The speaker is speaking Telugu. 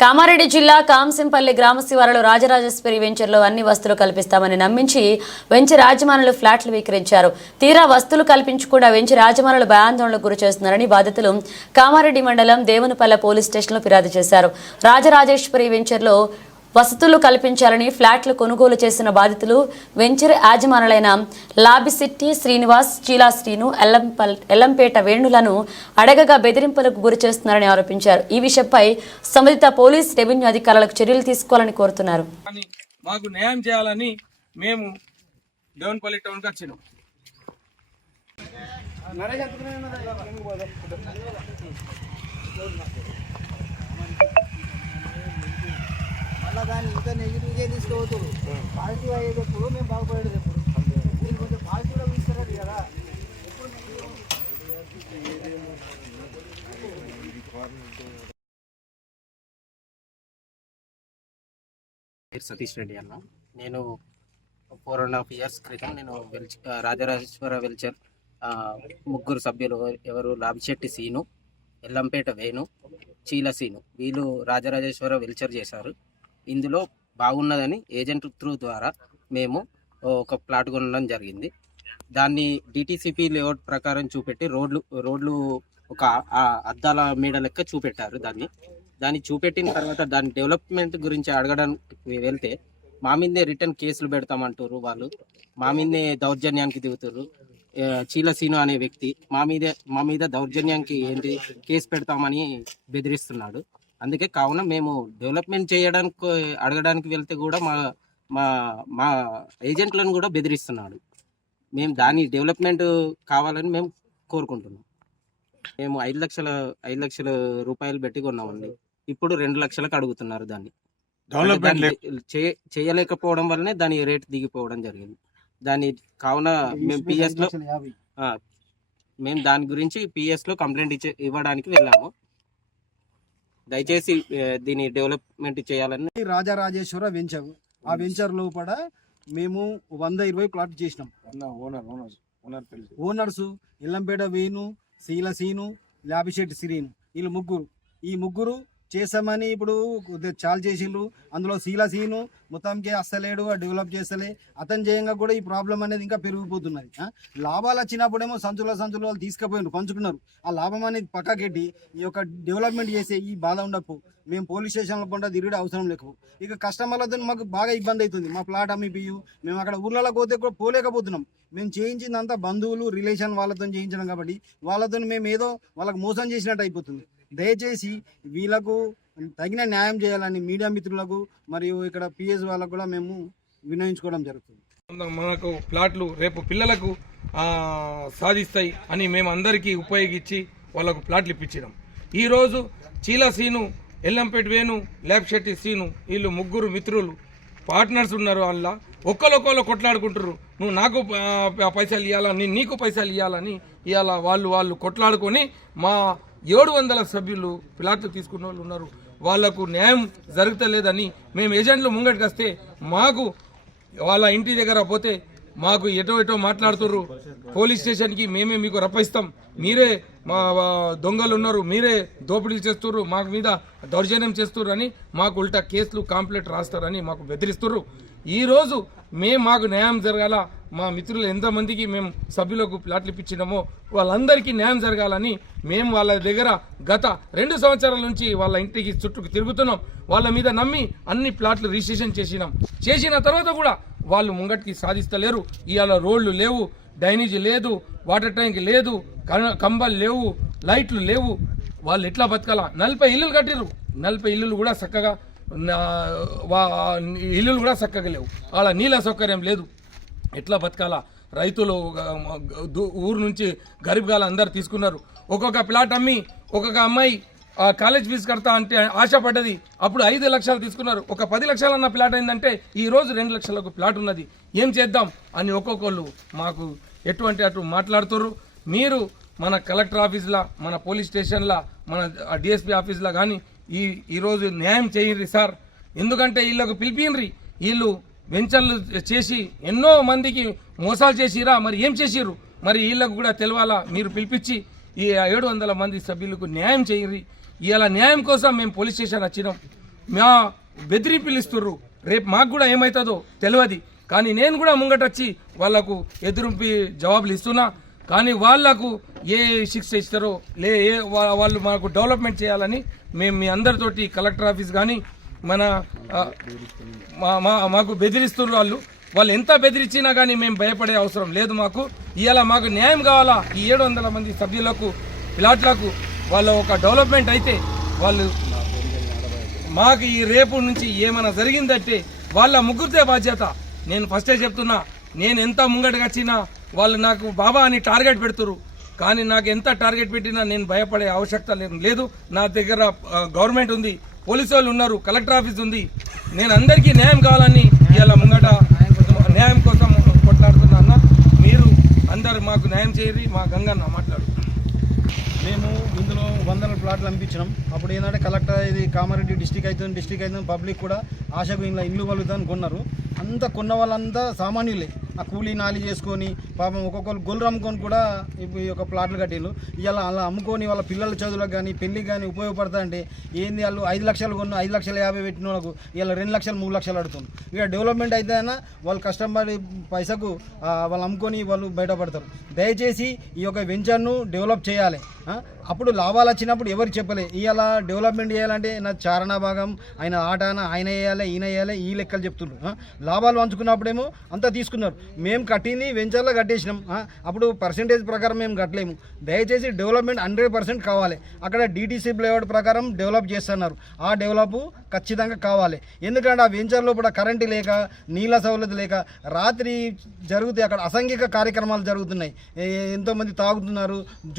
కామారెడ్డి జిల్లా కాంసింపల్లి గ్రామ శివారులో రాజరాజేశ్వరి వెంచర్లో అన్ని వస్తువులు కల్పిస్తామని నమ్మించి వెంచర్ యాజమానులు ఫ్లాట్లు విక్రయించారు. తీరా వస్తువులు కల్పించకుండా వెంచర్ యాజమానులు భయాందోళనకు గురి చేస్తున్నారని బాధితులు కామారెడ్డి మండలం దేవునిపల్లె పోలీస్ స్టేషన్లో ఫిర్యాదు చేశారు. రాజరాజేశ్వరి వెంచర్లో వసతులు కల్పించాలని ఫ్లాట్లు కొనుగోలు చేసిన బాధితులు వెంచర్ యాజమానులైన లాబిశెట్టి శ్రీనివాస్, చీలా శ్రీను, ఎల్లంపేట వేణులను అడగగా బెదిరింపులకు గురి చేస్తున్నారని ఆరోపించారు. ఈ విషయంపై సంబంధిత పోలీస్, రెవెన్యూ అధికారులకు చర్యలు తీసుకోవాలని కోరుతున్నారు. మాకు న్యాయం చేయాలని మేము దేవునిపల్లి టౌన్కి వచ్చినాం. మళ్ళీ దాన్ని ఇంకా నెగిటివ్గా తీసుకోవద్దు. పాజిటివ్ అయ్యేటప్పుడు మేము బాగుపడేది ఎప్పుడు మీరు కొంచెం పాజిటివ్గా తీసుకురాదు కదా. సతీష్ రెడ్డి అన్న. నేను 4.5 years క్రితం నేను రాజరాజేశ్వర వెల్చర్ ముగ్గురు సభ్యులు ఎవరు లాబిశెట్టి సీను, ఎల్లంపేట వేణు, చీల సీను వీళ్ళు రాజరాజేశ్వర వెల్చర్ చేశారు. ఇందులో బాగున్నదని ఏజెంట్ త్రూ ద్వారా మేము ఒక ప్లాట్ కొనడం జరిగింది. దాన్ని డిటిసిపి లేఅవుట్ ప్రకారం చూపెట్టి రోడ్లు ఒక అద్దాల మేడ లెక్క చూపెట్టారు. దాన్ని చూపెట్టిన తర్వాత దాని డెవలప్మెంట్ గురించి అడగడానికి వెళ్తే మా మీదే రిటర్న్ కేసులు పెడతామంటారు. వాళ్ళు మా మీదే దౌర్జన్యానికి దిగుతారు. చీలసీను అనే వ్యక్తి మా మీద దౌర్జన్యానికి ఏంటి కేసు పెడతామని బెదిరిస్తున్నాడు. అందుకే కావున మేము డెవలప్మెంట్ చేయడానికి అడగడానికి వెళ్తే కూడా మా ఏజెంట్లను కూడా బెదిరిస్తున్నాడు. మేము దాని డెవలప్మెంట్ కావాలని మేము కోరుకుంటున్నాం. మేము 5 లక్షల రూపాయలు పెట్టి కొన్నామండి. ఇప్పుడు 2 లక్షలకు అడుగుతున్నారు. దాన్ని చేయలేకపోవడం వల్లనే దాని రేట్ దిగిపోవడం జరిగింది. దాని కావున మేము దాని గురించి పిఎస్లో కంప్లైంట్ ఇవ్వడానికి వెళ్ళాము. దయచేసి దీన్ని డెవలప్మెంట్ చేయాలని. రాజరాజేశ్వర వెంచర్, ఆ వెంచర్ లోపల మేము 120 ప్లాట్ చేసినాం. ఓనర్స్ ఎల్లంపేట వేణు, శీల సీను, లాబిశెట్టి శ్రీను వీళ్ళు ఈ ముగ్గురు చేసామని ఇప్పుడు చాలా చేసిండ్రు. అందులో శీల సీను మొత్తంకి అస్సలేడు, డెవలప్ చేస్తలే. అతను చేయంగా కూడా ఈ ప్రాబ్లం అనేది ఇంకా పెరిగిపోతున్నది. లాభాలు వచ్చినప్పుడేమో సంచులు వాళ్ళు తీసుకుపోయినారు, పంచుకున్నారు. ఆ లాభం అనేది పక్కకెట్టి ఈ యొక్క డెవలప్మెంట్ చేసే ఈ బాధ ఉండకు. మేము పోలీస్ స్టేషన్ల పంట తిరిగి అవసరం లేకు. ఇక కస్టమర్లతో మాకు బాగా ఇబ్బంది అవుతుంది. మా ప్లాట్ అమ్మిపియు మేము అక్కడ ఊర్లలో పోతే కూడా పోలేకపోతున్నాం. మేము చేయించిందంతా బంధువులు, రిలేషన్ వాళ్ళతో చేయించడం కాబట్టి వాళ్ళతో మేము ఏదో వాళ్ళకి మోసం చేసినట్టు అయిపోతుంది. దయచేసి వీళ్ళకు తగిన న్యాయం చేయాలని మీడియా మిత్రులకు మరియు ఇక్కడ పిఎస్ వాళ్ళకు కూడా మేము వినయించుకోవడం జరుగుతుంది. మనకు ప్లాట్లు రేపు పిల్లలకు సాధిస్తాయి అని మేము అందరికీ ఉపయోగించి వాళ్ళకు ప్లాట్లు ఇప్పించినాం. ఈరోజు చీల సీను, ఎల్లంపేట వేణు, లాబిశెట్టి శ్రీను వీళ్ళు ముగ్గురు మిత్రులు పార్ట్నర్స్ ఉన్నారు. వాళ్ళ ఒక్కరొక్కరు కొట్లాడుకుంటారు. నువ్వు నాకు పైసలు ఇవ్వాలా, నేను నీకు పైసలు ఇవ్వాలని ఇవాళ వాళ్ళు కొట్లాడుకొని మా 700 సభ్యులు ప్లాట్లు తీసుకున్న వాళ్ళు ఉన్నారు. వాళ్లకు న్యాయం జరుగుతలేదని మేము ఏజెంట్లు ముంగటికి వస్తే మాకు వాళ్ళ ఇంటి దగ్గర పోతే మాకు ఎటో మాట్లాడుతుర్రు. పోలీస్ స్టేషన్కి మేమే మీకు రప్పిస్తాం, మీరే మా దొంగలు ఉన్నారు, మీరే దోపిడీలు చేస్తుర్రు, మాకు మీద దౌర్జన్యం చేస్తుర్రు అని మాకు ఉల్టా కేసులు కాంప్లైంట్ రాస్తారని మాకు బెదిరిస్తుర్రు. ఈరోజు మాకు న్యాయం జరగాల, మా మిత్రులు ఎంతమందికి మేము సభ్యులకు ప్లాట్లు ఇప్పించినామో వాళ్ళందరికీ న్యాయం జరగాలని మేము వాళ్ళ దగ్గర గత 2 సంవత్సరాల నుంచి వాళ్ళ ఇంటికి చుట్టూ తిరుగుతున్నాం. వాళ్ళ మీద నమ్మి అన్ని ప్లాట్లు రిజిస్ట్రేషన్ చేసిన తర్వాత కూడా వాళ్ళు ముంగటికి సాధిస్తలేరు. ఇవాళ రోడ్లు లేవు, డ్రైనేజ్ లేదు, వాటర్ ట్యాంక్ లేదు, కంబాలు లేవు, లైట్లు లేవు. వాళ్ళు ఎట్లా బతకాలా? 40 ఇల్లులు కట్టిర్రు. 40 ఇల్లులు కూడా చక్కగా లేవు. వాళ్ళ నీళ్ళ సౌకర్యం లేదు. ఎట్లా బతకాలా? రైతులు ఊరు నుంచి గరీబ్ గాలు అందరు తీసుకున్నారు. ఒక్కొక్క ప్లాట్ అమ్మి ఒక్కొక్క అమ్మాయి కాలేజ్ ఫీజు కడతా అంటే ఆశపడ్డది. అప్పుడు 5 లక్షలు తీసుకున్నారు. ఒక 10 లక్షలు అన్న ప్లాట్ అయిందంటే ఈ రోజు 2 లక్షలకు ప్లాట్ ఉన్నది. ఏం చేద్దాం అని ఒక్కొక్కళ్ళు మాకు అటు మాట్లాడుతున్నారు. మీరు మన కలెక్టర్ ఆఫీస్లో, మన పోలీస్ స్టేషన్లో, మన డిఎస్పీ ఆఫీస్లో కానీ ఈరోజు న్యాయం చేయండి సార్. ఎందుకంటే వీళ్ళకు పిలిపినరి, వీళ్ళు వెంచర్లు చేసి ఎన్నో మందికి మోసాలు చేసిరా. మరి ఏం చేసిర్రు? మరి వీళ్ళకు కూడా తెలవాలా. మీరు పిలిపించి ఈ 700 మంది సభ్యులకు న్యాయం చేయండి. ఇలా న్యాయం కోసం మేము పోలీస్ స్టేషన్ వచ్చినాం. మా బెదిరింపులు ఇస్తుర్రు. రేపు మాకు కూడా ఏమవుతుందో తెలియదు, కానీ నేను కూడా ముంగటొచ్చి వాళ్లకు ఎదురింపి జవాబులు ఇస్తున్నా. కానీ వాళ్లకు ఏ శిక్ష ఇస్తారో వాళ్ళు మాకు డెవలప్మెంట్ చేయాలని మేము మీ అందరితోటి కలెక్టర్ ఆఫీస్ కానీ మన మాకు బెదిరిస్తున్నారు. వాళ్ళు ఎంత బెదిరించినా కానీ మేము భయపడే అవసరం లేదు. మాకు న్యాయం కావాలా. ఈ 700 మంది సభ్యులకు ప్లాట్లకు వాళ్ళ ఒక డెవలప్మెంట్ అయితే వాళ్ళు మాకు ఈ రేపు నుంచి ఏమైనా జరిగిందంటే వాళ్ళ ముగ్గురితే బాధ్యత. నేను ఫస్టే చెప్తున్నా, నేను ఎంత ముంగటగా వచ్చినా వాళ్ళు నాకు బాబా అని టార్గెట్ పెడుతురు. కానీ నాకు ఎంత టార్గెట్ పెట్టినా నేను భయపడే ఆవశ్యకత లేదు. నా దగ్గర గవర్నమెంట్ ఉంది, పోలీసు వాళ్ళు ఉన్నారు, కలెక్టర్ ఆఫీస్ ఉంది. నేను అందరికీ న్యాయం కావాలని ఇలా ముంగట న్యాయం కోసం కొట్లాడుతున్నా. అన్న మీరు అందరు మాకు న్యాయం చేయరి. మా గంగన్న మాట్లాడు. మేము ఇందులో 100 ప్లాట్లు అనిపించినాం. అప్పుడు ఏంటంటే కలెక్టర్ ఇది కామారెడ్డి డిస్టిక్ అవుతుంది పబ్లిక్ కూడా ఆశకు ఇలా ఇల్లు కలుగుతాను కొన్నారు. అంతా కొన్న వాళ్ళంతా సామాన్యులే. ఆ కూలీ నాలి చేసుకొని పాపం ఒక్కొక్కరు గొల్లు అమ్ముకొని కూడా ఈ యొక్క ప్లాట్లు కట్టిళ్ళు. ఇలా అలా అమ్ముకొని వాళ్ళ పిల్లల చదువులకు కానీ పెళ్లికి కానీ ఉపయోగపడతా అంటే ఏంది, వాళ్ళు 5 లక్షలు కొన్న 5,50,000 పెట్టిన వాళ్ళకు ఇలా 2 లక్షలు 3 లక్షలు అడుగుతుంది. ఇక డెవలప్మెంట్ అయితే అయినా వాళ్ళు కష్టపడి పైసకు వాళ్ళు అమ్ముకొని వాళ్ళు బయటపడతారు. దయచేసి ఈ యొక్క వెంచర్ను డెవలప్ చేయాలి. అప్పుడు లాభాలు వచ్చినప్పుడు ఎవరికి చెప్పలే. ఇవాళ డెవలప్మెంట్ చేయాలంటే నా చారణ భాగం ఆయన ఆటాన ఆయన వేయాలి, ఈయన వేయాలి, ఈ లెక్కలు చెప్తున్నారు. లాభాలు పంచుకున్నప్పుడేమో అంతా తీసుకున్నారు. మేము కట్టింది వెంచర్లో కట్టేసినాం. అప్పుడు పర్సెంటేజ్ ప్రకారం మేము కట్టలేము. దయచేసి డెవలప్మెంట్ 100% కావాలి. అక్కడ DTC లేఅవుట్ ప్రకారం డెవలప్ చేస్తున్నారు. ఆ డెవలప్ ఖచ్చితంగా కావాలి. ఎందుకంటే ఆ వెంచర్ లోపల కరెంటు లేక నీళ్ళ సౌలభ్యం లేక రాత్రి జరుగుతాయి. అక్కడ అసాంఘిక కార్యక్రమాలు జరుగుతున్నాయి. ఎంతోమంది తాగుతున్నారు.